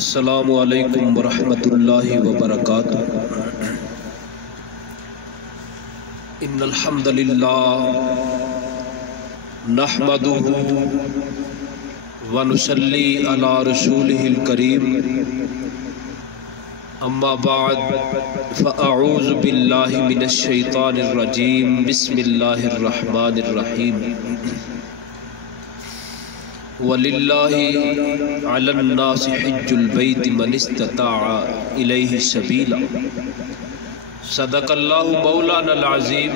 السلام علیکم ورحمۃ اللہ وبرکاتہ۔ ان الحمد للہ نحمدہ ونصلی علی رسولہ الکریم، اما بعد فاعوذ باللہ من الشیطان الرجیم، بسم اللہ الرحمن الرحیم۔ وَلِلَّهِ عَلَى النَّاسِ حِجُّ الْبَيْتِ مَنِ اسْتَطَاعَ إِلَيْهِ سَبِيلًا۔ صدق اللہ مولانا العظیم۔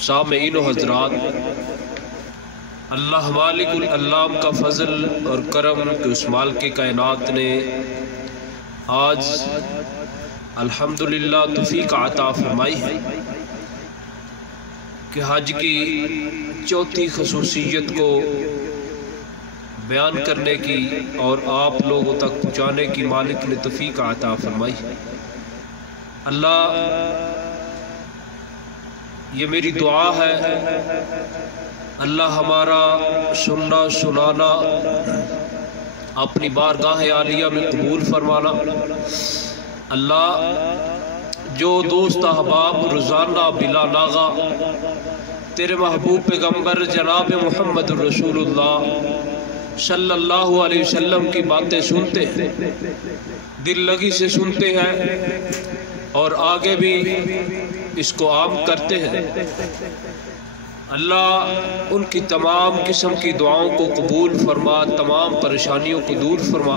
سامعین و حضرات، اللہ مالک العلام کا فضل اور کرم کہ اس مالک کائنات نے آج الحمدللہ توفیق عطا فرمائی ہے کہ حج کی چوتھی خصوصیت کو بیان کرنے کی اور آپ لوگوں تک پہنچانے کی مالک نے توفیق عطا فرمائی۔ اللہ، یہ میری دعا ہے، اللہ ہمارا سننا سنانا اپنی بارگاہ عالیہ میں قبول فرمانا۔ اللہ، جو دوست احباب روزانہ بلا ناغہ تیرے محبوب پیغمبر جناب محمد رسول اللہ صلی اللہ علیہ وسلم کی باتیں سنتے ہیں، دل لگی سے سنتے ہیں اور آگے بھی اس کو عام کرتے ہیں، اللہ ان کی تمام قسم کی دعاؤں کو قبول فرما، تمام پریشانیوں کو دور فرما۔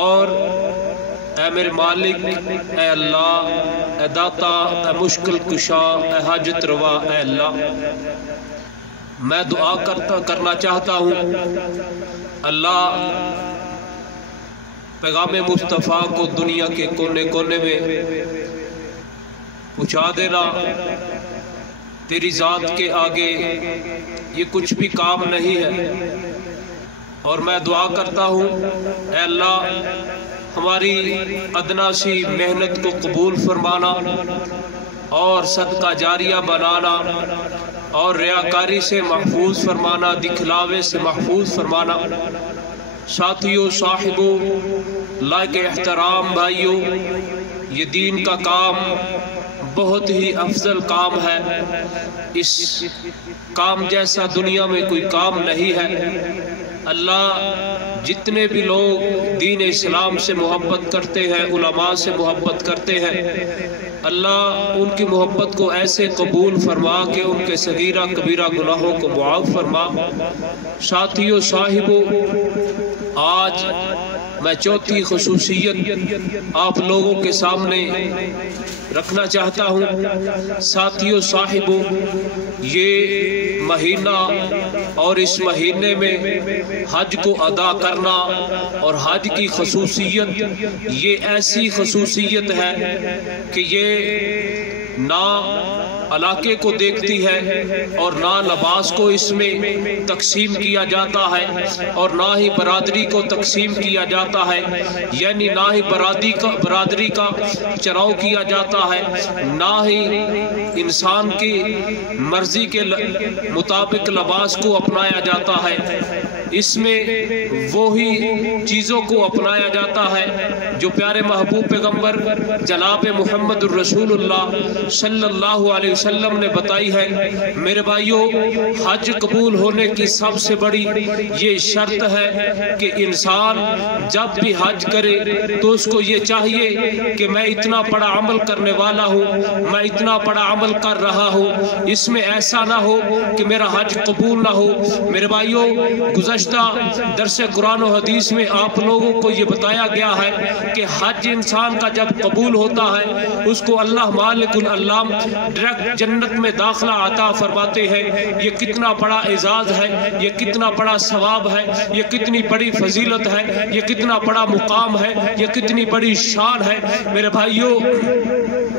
اور اے میرے مالک، اے اللہ، اے داتا، اے مشکل کشا، اے حاجت روا، اے اللہ، میں دعا کرنا چاہتا ہوں، اللہ پیغام مصطفیٰ کو دنیا کے کونے کونے میں پہنچا دینا۔ تیری ذات کے آگے یہ کچھ بھی کام نہیں ہے، اور میں دعا کرتا ہوں اے اللہ ہماری ادنا سی محنت کو قبول فرمانا اور صدقہ جاریہ بنانا اور ریاکاری سے محفوظ فرمانا، دکھلاوے سے محفوظ فرمانا۔ ساتھیوں، صاحبوں، لائق احترام بھائیوں، یہ دین کا کام بہت ہی افضل کام ہے، اس کام جیسا دنیا میں کوئی کام نہیں ہے۔ اللہ، جتنے بھی لوگ دین اسلام سے محبت کرتے ہیں، علماء سے محبت کرتے ہیں، اللہ ان کی محبت کو ایسے قبول فرما کہ ان کے صغیرہ کبیرہ گناہوں کو معاف فرما۔ ساتھیوں، صاحبوں، آج میں چوتھی خصوصیت آپ لوگوں کے سامنے رکھنا چاہتا ہوں۔ ساتھیوں، صاحبوں، یہ مہینہ اور اس مہینے میں حج کو ادا کرنا اور حج کی خصوصیت، یہ ایسی خصوصیت ہے کہ یہ نہ علاقے کو دیکھتی ہے اور نہ لباس کو اس میں تقسیم کیا جاتا ہے اور نہ ہی برادری کو تقسیم کیا جاتا ہے، یعنی نہ ہی برادری کا چناؤ کیا جاتا ہے، نہ ہی انسان کی مرضی کے مطابق لباس کو اپنایا جاتا ہے۔ اس میں وہی چیزوں کو اپنایا جاتا ہے جو پیارے محبوب پیغمبر جناب محمد الرسول اللہ صلی اللہ علیہ وسلم نے بتائی ہے۔ میرے بھائیوں، حج قبول ہونے کی سب سے بڑی یہ شرط ہے کہ انسان جب بھی حج کرے تو اس کو یہ چاہیے کہ میں اتنا بڑا عمل کرنے والا ہوں، میں اتنا بڑا عمل کر رہا ہوں، اس میں ایسا نہ ہو کہ میرا حج قبول نہ ہو۔ میرے بھائیوں، گزشتہ درس قرآن و حدیث میں آپ لوگوں کو یہ بتایا گیا ہے کہ حج انسان کا جب قبول ہوتا ہے اس کو اللہ مالک العلام ڈائریکٹ جنت میں داخلہ عطا فرماتے ہیں۔ یہ کتنا بڑا اعزاز ہے، یہ کتنا بڑا ثواب ہے، یہ کتنی بڑی فضیلت ہے، یہ کتنا بڑا مقام ہے، یہ کتنی بڑی شان ہے۔ میرے بھائیوں،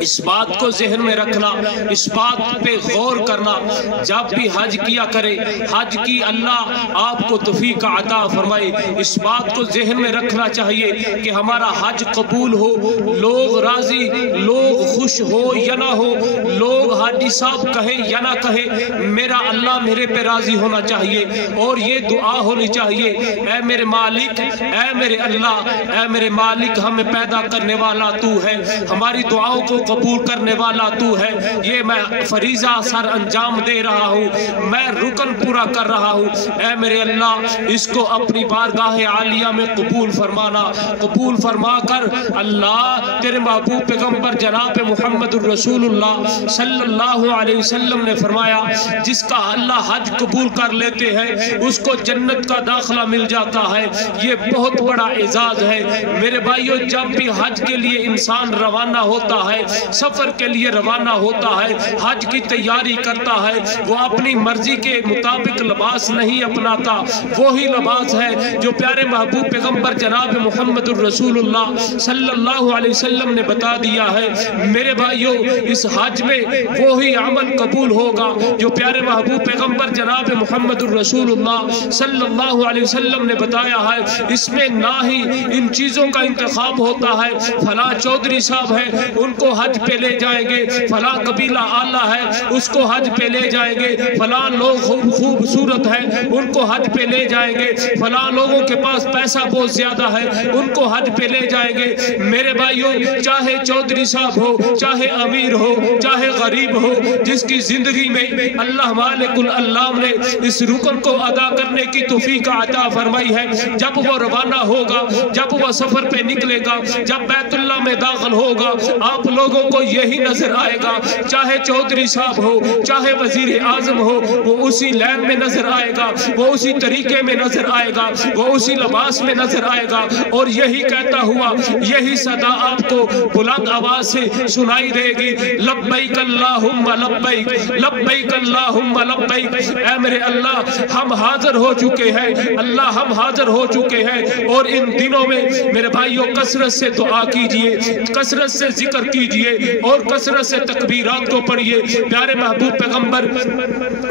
اس بات کو ذہن میں رکھنا، اس بات پہ غور کرنا، جب بھی حج کیا کرے، حج کی اللہ آپ کو توفیق عطا فرمائے، اس بات کو ذہن میں رکھنا چاہیے کہ ہمارا حج قبول ہو، لوگ راضی، لوگ خوش ہو یا نہ ہو، لوگ حاجی صاحب کہیں یا نہ کہیں، میرا اللہ میرے پہ راضی ہونا چاہیے، اور یہ دعا ہونی چاہیے، اے میرے مالک، اے میرے اللہ، اے میرے مالک، ہمیں پیدا کرنے والا تو ہے، ہماری دعاؤں کو قبول کرنے والا تو ہے، یہ میں فریضہ سر انجام دے رہا ہوں، میں رکن پورا کر رہا ہوں، اے میرے اللہ اس کو اپنی بارگاہ عالیہ میں قبول فرمانا، قبول فرما کر اللہ تیرے محبوب پیغمبر جناب محمد الرسول اللہ صلی اللہ علیہ وسلم نے فرمایا جس کا اللہ حج قبول کر لیتے ہیں اس کو جنت کا داخلہ مل جاتا ہے، یہ بہت بڑا اعزاز ہے میرے بھائیو۔ جب بھی حج کے لیے انسان روانہ ہوتا ہے، سفر کے لیے روانہ ہوتا ہے، حج کی تیاری کرتا ہے، وہ اپنی مرضی کے مطابق لباس نہیں اپناتا، وہی لباس ہے جو پیارے محبوب پیغمبر جناب محمد الرسول اللہ صلی اللہ علیہ وسلم نے بتا دیا ہے۔ میرے بھائیو اس حج میں وہی عمل قبول ہوگا جو پیارے محبوب پیغمبر جناب محمد الرسول اللہ صلی اللہ علیہ وسلم نے بتایا ہے، اس میں نہ ہی ان چیزوں کا انتخاب ہوتا ہے فلاں چودھری صاحب ہے ان کو حج پہ لے جائیں گے، فلاں قبیلہ آلہ ہے اس کو حج پہ لے جائیں گے، فلاں لوگ خوبصورت ہے ان کو حج پہ لے جائیں گے، فلاں لوگوں کے پاس پیسہ بہت زیادہ ہے ان کو حج پہ لے جائیں گے۔ میرے بھائیوں چاہے چودھری صاحب ہو، چاہے امیر ہو، چاہے غریب ہو، جس کی زندگی میں اللہ مالک العلام نے اس رکن کو ادا کرنے کی توفیق عطا فرمائی ہے، جب وہ روانہ ہوگا، جب وہ سفر پہ نکلے گا، جب بیت اللہ میں داخل ہوگا، آپ لوگوں کو یہی نظر آئے گا، چاہے چودھری صاحب ہو، چاہے وزیر اعظم ہو، وہ اسی لین میں نظر آئے گا، وہ اسی طریقے میں نظر آئے گا، وہ اسی لباس میں نظر آئے گا، اور یہی کہتا ہوا یہی صدا آپ کو بلند آواز سے سنائی دے گی، لبیک اللہم لبیک، لبیک اللہم لبیک۔ اے میرے اللہ ہم حاضر ہو چکے ہیں، اللہ ہم حاضر ہو چکے ہیں، اور ان دنوں میں میرے بھائیوں کثرت سے دعا کیجئے، کثرت سے ذکر کیجئے، اور کثرت سے تکبیرات کو پڑھئے۔ پیارے محبوب پیغمبر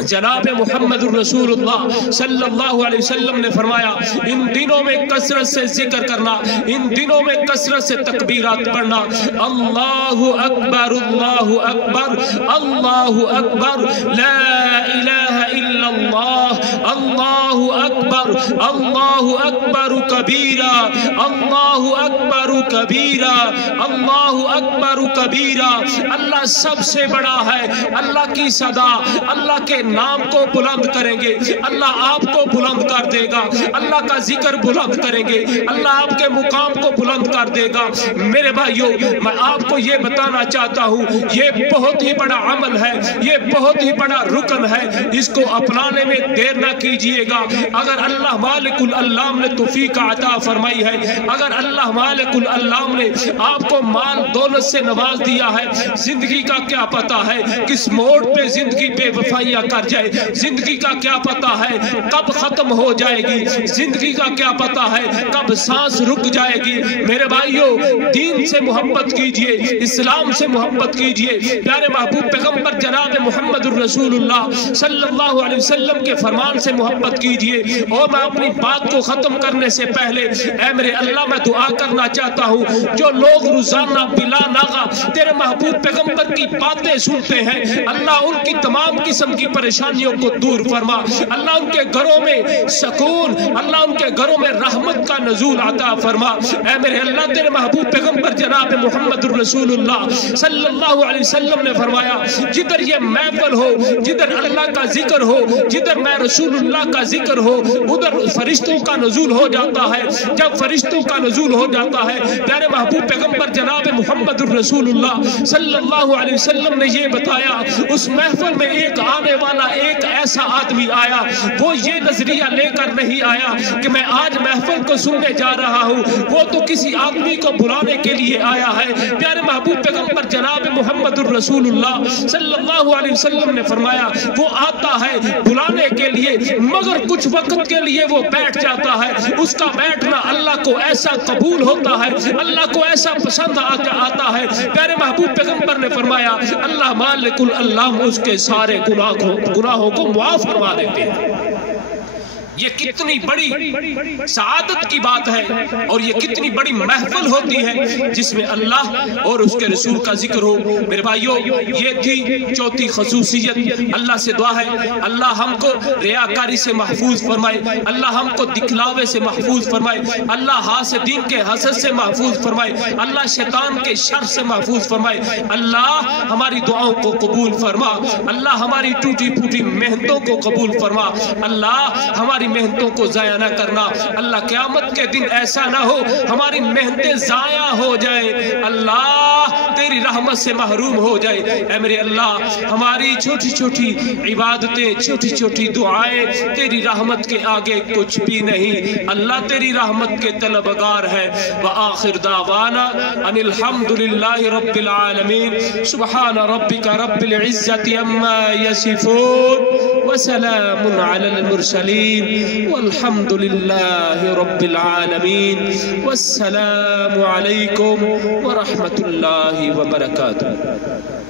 جناب محمد الرسول اللہ صلی اللہ علیہ وسلم نے فرمایا ان دنوں میں کثرت سے ذکر کرنا، ان دنوں میں کثرت سے تکبیرات پڑھنا، اللہ اکبر اللہ اکبر اللہ اکبر لا الہ الا اللہ، اللہ اکبر اللہ اکبر کبیرہ، اللہ اکبر کبیرہ، اللہ اکبر کبیرہ۔ اللہ سب سے بڑا ہے، اللہ کی صدا، اللہ کے نام کو بلند کریں گے، اللہ آپ کو بلند کر دے گا، اللہ کا ذکر بلند کریں گے، اللہ آپ کے مقام کو بلند کر دے گا۔ میرے بھائیو میں آپ کو یہ بتانا چاہتا ہوں یہ بہت ہی بڑا عمل ہے، یہ بہت ہی بڑا رکن ہے، اس کو اپنانے میں دیر نہ کیجئے گا۔ اگر اللہ مالک العلام نے توفیق عطا فرمائی ہے، اگر اللہ مالک العلام نے آپ کو مال دولت سے نواز دیا ہے، زندگی کا کیا پتا ہے کس موڑ پہ زندگی بے وفائیاں کر جائے، زندگی کا کیا پتا ہے کب ختم ہو جائے گی، زندگی کا کیا پتا ہے کب سانس رک جائے گی۔ میرے بھائیوں دین سے محبت کیجئے، اسلام سے محبت کیجئے، پیارے محبوب پیغمبر جناب محمد الرسول اللہ صلی اللہ علیہ وسلم کے فرمان سے محبت کیجئے۔ اور میں اپنی بات کو ختم کرنے سے پہلے اے میرے اللہ میں دعا کرنا چاہتا ہوں جو لوگ روزانہ بلا ناغہ تیرے محبوب پیغمبر کی باتیں سنتے ہیں، اللہ ان کی تمام قسم کی پریشانیوں کو دور فرما، اللہ ان کے گھروں میں سکون، اللہ ان کے گھروں میں رحمت کا نزول عطا فرما۔ اے میرے اللہ تیرے محبوب پیغمبر جناب محمد الرسول اللہ صلی اللہ علیہ وسلم نے فرمایا جدھر یہ محفل ہو، جدھر اللہ کا ذکر ہو، جدھر میں رسول اللہ کا ذکر ہو، ادھر فرشتوں کا نزول ہو جاتا ہے۔ جب فرشتوں کا نزول ہو جاتا ہے پیارے محبوب پیغمبر جناب محمد الرسول اللہ صلی اللہ علیہ وسلم نے یہ بتایا اس محفل میں ایک آنے والا ایک ایسا آدمی آیا، وہ یہ نظریہ لے کر نہیں آیا کہ میں آج محفل کو سننے جا رہا ہوں، وہ تو کسی آدمی کو بلانے کے لیے آیا ہے۔ پیارے محبوب پیغمبر جناب محمد الرسول اللہ صلی اللہ علیہ وسلم نے فرمایا وہ آتا ہے بلانے کے لیے مگر کچھ وقت کے لیے وہ بیٹھ جاتا ہے، اس کا بیٹھنا اللہ کو ایسا قبول ہوتا ہے، اللہ کو ایسا پسند آتا ہے۔ پیارے محبوب پیغمبر نے فرمایا اللہ مالک العلام اس کے سارے گناہوں کو معاف فرما دیتے ہیں۔ یہ کتنی بڑی سعادت کی بات ہے اور یہ کتنی بڑی محفل ہوتی ہے جس میں اللہ اور اس کے رسول کا ذکر ہو۔ میرے بھائیوں، یہ تھی چوتھی خصوصیت۔ اللہ سے دعا ہے اللہ ہم کو ریاکاری سے محفوظ فرمائے، اللہ ہم کو دکھلاوے سے محفوظ فرمائے، اللہ حاسدین کے حسد سے محفوظ فرمائے، اللہ شیطان کے شر سے محفوظ فرمائے، اللہ ہماری دعاؤں کو قبول فرما، اللہ ہماری ٹوٹی پھوٹی محنتوں کو قبول فرما، اللہ ہماری محنتوں کو ضائع نہ کرنا۔ اللہ قیامت کے دن ایسا نہ ہو ہماری محنتیں ضائع ہو جائیں، اللہ تیری رحمت سے محروم ہو جائے۔ اے میرے اللہ ہماری چھوٹی چھوٹی عبادتیں، چھوٹی چھوٹی دعائیں تیری رحمت کے آگے کچھ بھی نہیں، اللہ تیری رحمت کے طلبگار ہے۔ وآخر دعوانا ان الحمد للہ رب العالمین، سبحان ربک رب العزت عما یصفون، وسلام علی المرسلین، والحمد للہ رب العالمین، والسلام علیکم ورحمۃ اللہ وبرکاتہ۔